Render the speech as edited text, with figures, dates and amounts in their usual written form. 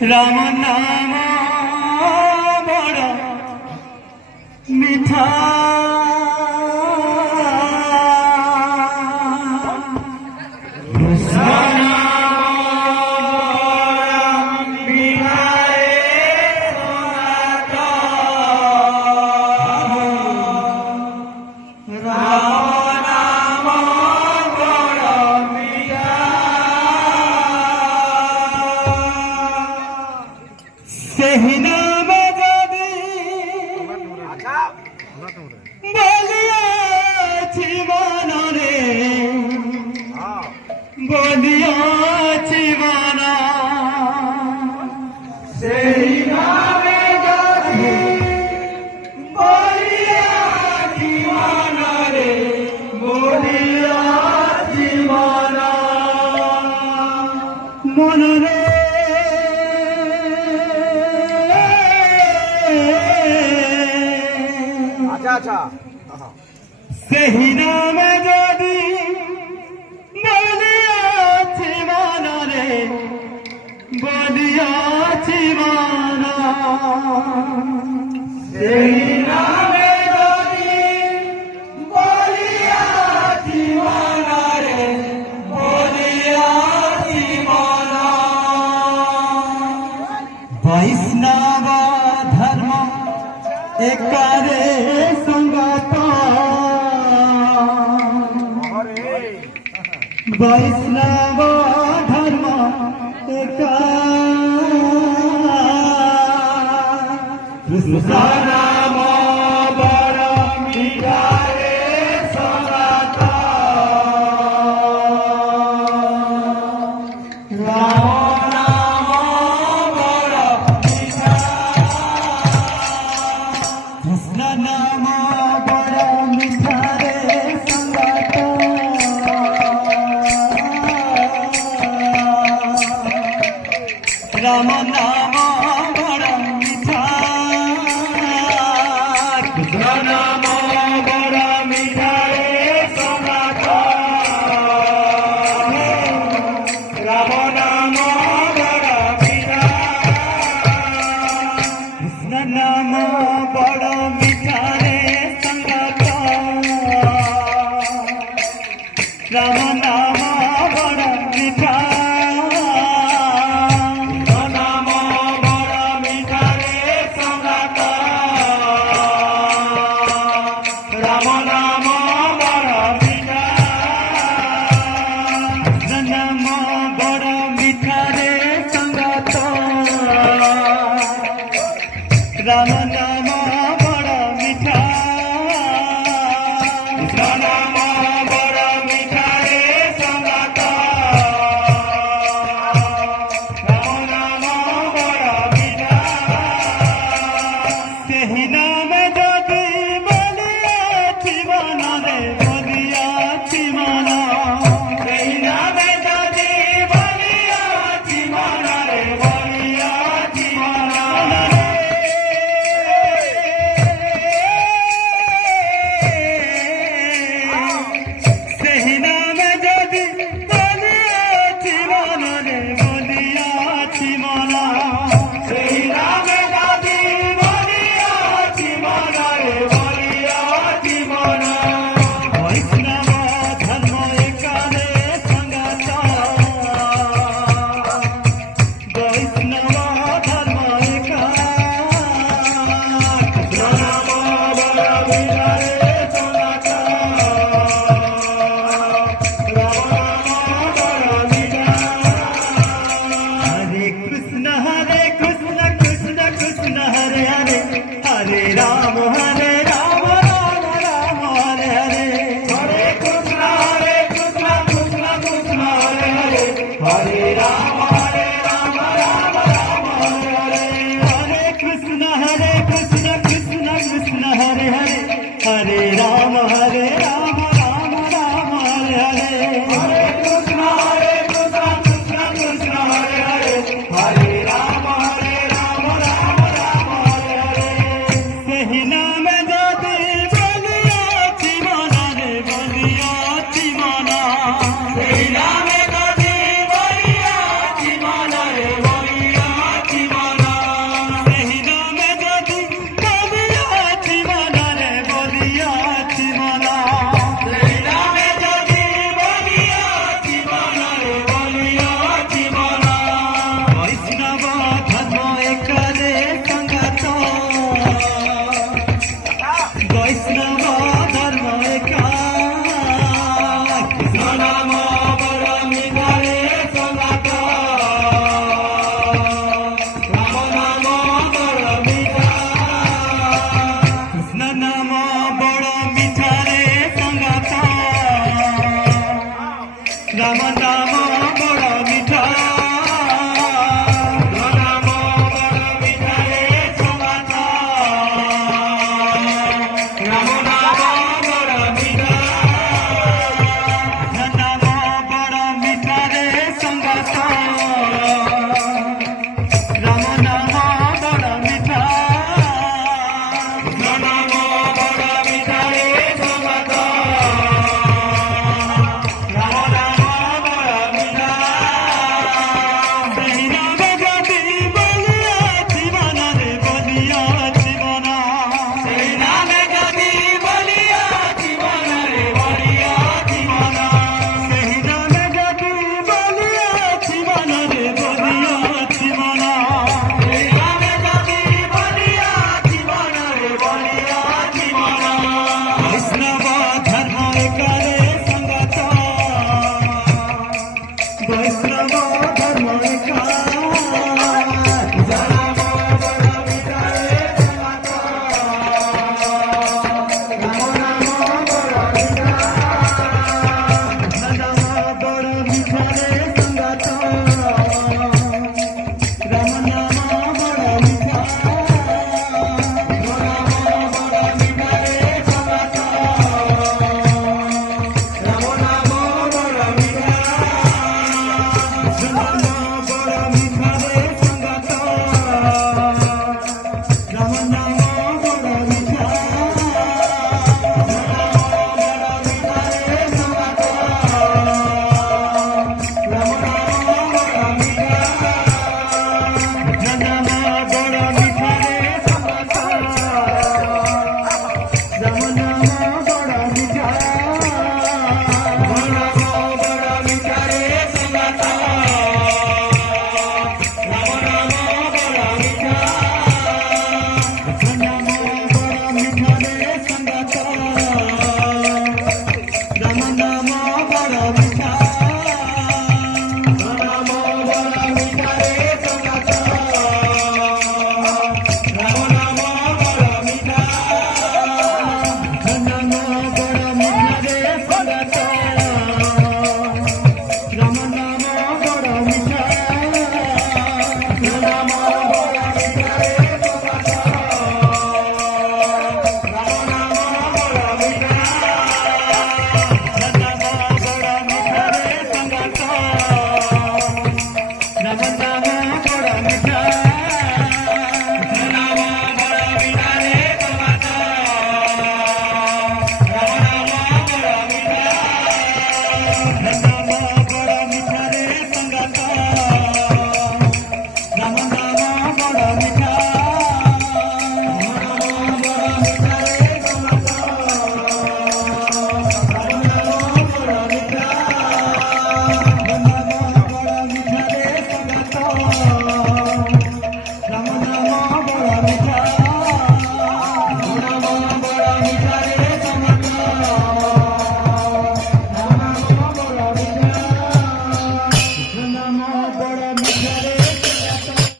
রাম নাম বড় মিঠা সেই নামে যদি বলিয়াছি মনরে বলিয়াছি মন সেই নামে যদি বলিয়াছি মনরে বলিয়াছি মন মনরে সেই নামে যদি বলিয়াছি মনরে বলিয়াছি মন সেই নামে যদি বলিয়াছি মনরে বলিয়াছি মন বৈষ্ণব ধর্ম একারে সঙ্গত বৈষ্ণব ধর্ম একা কৃষ্ণ নাম বড় মিঠা রে সঙ্গত রাম নাম বড় মিঠা কৃষ্ণ নাম বড় মিঠা রে সঙ্গত রাম নাম বড় মিঠা কৃষ্ণ নাম বড় মিঠা রে সঙ্গত রাম নাম বড় মিঠা কৃষ্ণ নাম বড় মিঠা রে সঙ্গত রাম নাম বড় মিঠা রাম নাম বড় মিঠা কৃষ্ণ নাম বড় মিঠা রে সঙ্গত রাম নাম বড় মিঠা সেই নামে যদি বলিয়াছি মনরে বলিয়াছি মন সেই নামে যদি বলিয়াছি মনরে বলিয়াছি মন Hare Rama